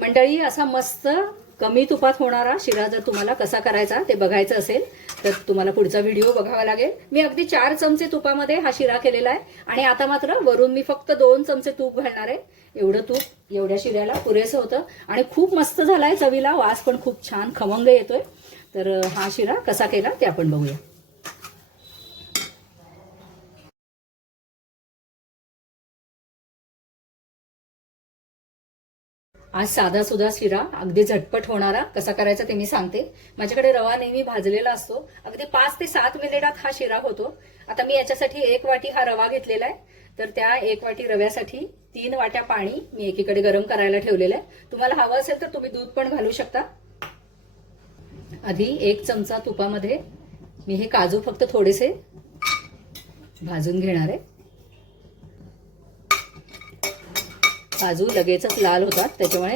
मंडळी, असा मस्त कमी तुपात होणारा शिरा जर तुम्हाला कसा करायचा ते बघायचं असेल तर तुम्हाला पुढचा व्हिडिओ बघावा लागेल। मी अगदी 4 चमचे तुपामध्ये हा शिरा केलेला आहे आणि आता मात्र वरून मी फक्त 2 चमचे तूप घालणार आहे। एवढं तूप एवढ्या शिऱ्याला पुरेसं होतं आणि खूप मस्त झालाय, चवीला वास पण खूप छान खमंग येतोय। तर हा शिरा कसा केला ते आपण बघूया। आज साधा सुधा शिरा अगदी झटपट होणारा कसा करायचा ते मी सांगते। माझ्याकडे रवा नेहमी भाजलेला असतो, अगदी 5 ते 7 मिनिटात हा शिरा होतो। आता मी याच्यासाठी 1 वाटी हा रवा घेतलेला आहे, तर त्या 1 वाटी रव्यासाठी 3 वाट्या पाणी मी एकीकडे गरम करायला ठेवलेलं आहे। तुम्हाला हवं असेल तर तुम्ही दूध पण घालू शकता। आधी 1 चमचा तुपामध्ये मी हे काजू फक्त थोडेसे भाजून घेणार आहे। काजू लगेचच लाल होतात, त्याच्यामुळे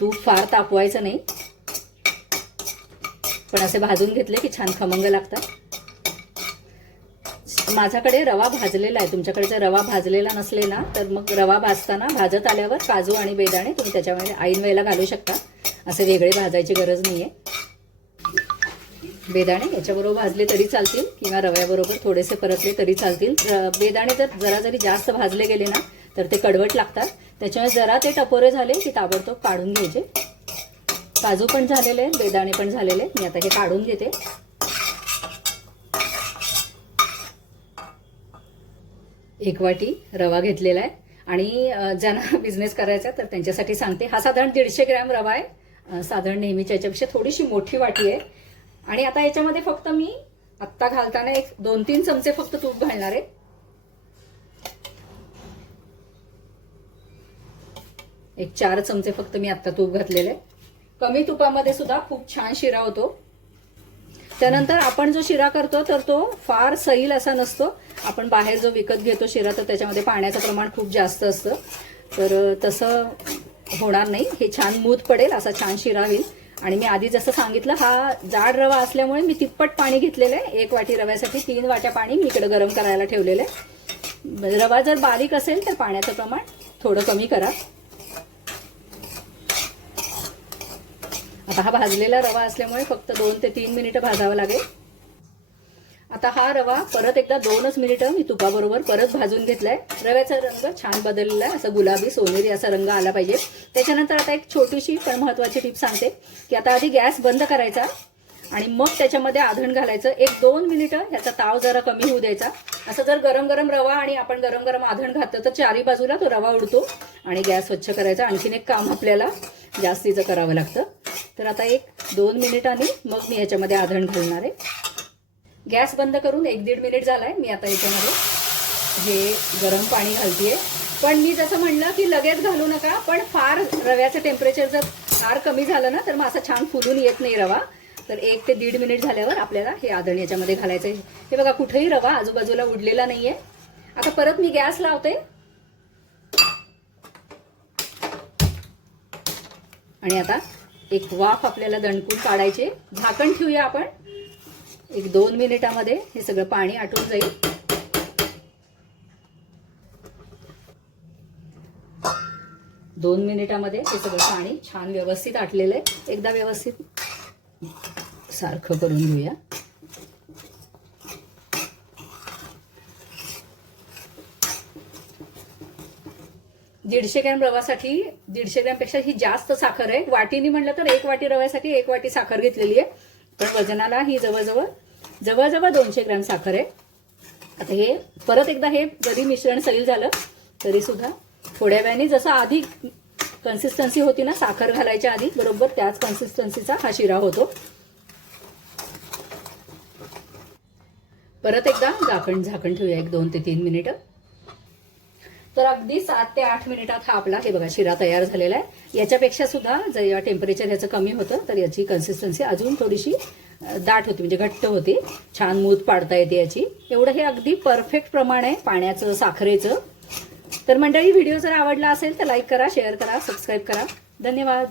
तूप फार तापवायचं नाही, पण असे भाजून घेतले की छान खमंग लागतात। माझ्याकडे रवा भाजलेला आहे, तुमच्याकडे जर रवा भाजलेला नसले ना तर मग रवा भाजताना भाजत आल्यावर काजू आणि बेदाणे तुम्ही त्याच्यामध्ये ऐन वेळेला घालू शकता, असे वेगळे भाजायची गरज नाहीये। बेदाणे याच्याबरोबर भाजले तरी चालतील किंवा रव्याबरोबर थोडेसे परतले तरी चालतील। बेदाणे जर जरा जरी जास्त भाजले गेले ना तर ते कडवट लागतात, त्याच्यामुळे जरा ते टपोरे झाले की ताबडतोब काढून घ्यायचे। काजू पण झालेले आहेत, बेदाणे पण झालेले आहेत, मी आता हे काढून घेते। एक वाटी रवा घेतलेला आहे आणि ज्यांना बिझनेस करायचा तर त्यांच्यासाठी सांगते, हा साधारण 150 ग्रॅम रवा आहे, साधारण नेहमीच्या याच्यापेक्षा थोडीशी मोठी वाटी आहे। आणि आता याच्यामध्ये फक्त मी आत्ता घालताना एक 2-3 चमचे फक्त तूप घालणार आहे। एक 4 चमचे फक्त मी आत्ता तूप घातलेले। कमी तुपामध्ये सुद्धा खूप छान शिरा होतो। त्यानंतर आपण जो शिरा करतो तर तो फार सैल असा नसतो, आपण बाहेर जो विकत घेतो शिरा तर त्याच्यामध्ये पाण्याचं प्रमाण खूप जास्त असतं, तर तसं होणार नाही। हे छान मूत पडेल असा छान शिरा होईल। आणि मी आधी जसं सांगितलं, हा जाड रवा असल्यामुळे मी तिप्पट पाणी घेतलेलं आहे। 1 वाटी रव्यासाठी 3 वाट्या पाणी मी इकडे गरम करायला ठेवलेलं आहे। रवा जर बारीक असेल तर पाण्याचं प्रमाण थोडं कमी करा। आता हा भाजलेला रवा असल्यामुळे फक्त 2 ते 3 मिनिटं भाजावं लागेल। आता हा रवा परत एकदा 2च मिनिटं मी तुपाबरोबर परत भाजून घेतलाय। रव्याचा रंग छान बदललेला आहे, असं गुलाबी सोनेरी असा रंग आला पाहिजे। त्याच्यानंतर आता एक छोटीशी पण महत्त्वाची टिप सांगते की आता आधी गॅस बंद करायचा आणि मग त्याच्यामध्ये आधण घालायचं। 1-2 मिनिटं ह्याचा ताव जरा कमी होऊ द्यायचा। असं जर गरम गरम रवा आणि आपण गरम गरम आधण घातलं तर चारी बाजूला तो रवा उडतो आणि गॅस स्वच्छ करायचा आणखीन एक काम आपल्याला जास्तीचं करावं लागतं। तर आता 1-2 मिनिटांनी मग मी ह्याच्यामध्ये आधण घालणार आहे। गॅस बंद करून 1-1.5 मिनिट झालाय। मी आता याच्यामध्ये हे गरम पाणी घालतेय, पण मी जसं म्हणलं की लगेच घालू नका, पण फार रव्याचं टेम्परेचर जर फार कमी झालं ना तर मग असा छान फुलून येत नाही रवा। तर 1 ते 1.5 मिनिट झाल्यावर आपल्याला हे आधण याच्यामध्ये घालायचं आहे। हे बघा, कुठेही रवा आजूबाजूला उडलेला नाहीये। आता परत मी गॅस लावते आणि आता एक वाफ आपल्याला दणकून काढायचे। झाकण ठेवूया आपण, 1-2 मिनिटामध्ये हे सगळं पाणी आटून जाईल। दोन मिनिटामध्ये हे सगळं पाणी छान व्यवस्थित आटलेलं आहे। एकदा व्यवस्थित सारखं करून घेऊया। दीडशे ग्रॅम रवासाठी 150 ग्रॅमपेक्षा ही जास्त साखर आहे। वाटीनी म्हणलं तर 1 वाटी रव्यासाठी 1 वाटी साखर घेतलेली आहे, पण वजनाला ही जवळजवळ 200 ग्रॅम साखर आहे। आता हे परत एकदा हे जरी मिश्रण सैल झालं तरी सुद्धा थोड्या वेळाने जसं आधी कन्सिस्टन्सी होती ना साखर घालायच्या आधी, बरोबर त्याच कन्सिस्टन्सीचा हा शिरा होतो। परत एकदा झाकण ठेवूया 1-2 ते 3 मिनिटं। तर अगदी 7 ते 8 मिनिटात हा आपला हे बघा शिरा तयार झालेला आहे। याच्यापेक्षा सुद्धा जेव्हा टेम्परेचर ह्याचं कमी होतं तर याची कन्सिस्टन्सी अजून थोडीशी दाट होती, म्हणजे घट्ट होती, छान मूत पाडता येते याची। एवढं हे अगदी परफेक्ट प्रमाण आहे पाण्याचं साखरेचं। तर मंडळी, व्हिडिओ जर आवडला असेल तर लाईक करा, शेअर करा, सबस्क्राईब करा। धन्यवाद।